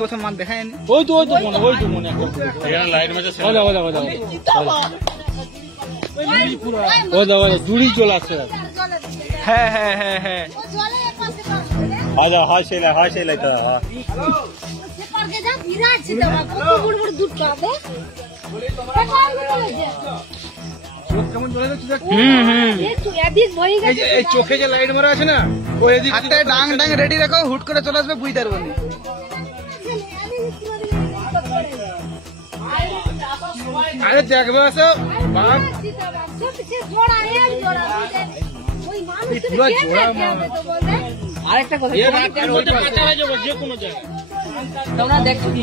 কোথাও মাছ দেখায় নি। ওই তো মনে লাইট মাছ জুড়ি চলে আসছে। হ্যাঁ হ্যাঁ হ্যাঁ হ্যাঁ হয় সেলাই তো কেমন চলে যাচ্ছে চোখে যে লাইট মারা আছে না, ওই হাতে ডাং ডাং রেডি রাখো, হুট করে চলে আসবে, বুঝতে পারবো না। আরে দেখবে আসো আরেকটা কথা যে কোনো জায়গায় তোমরা দেখছো কি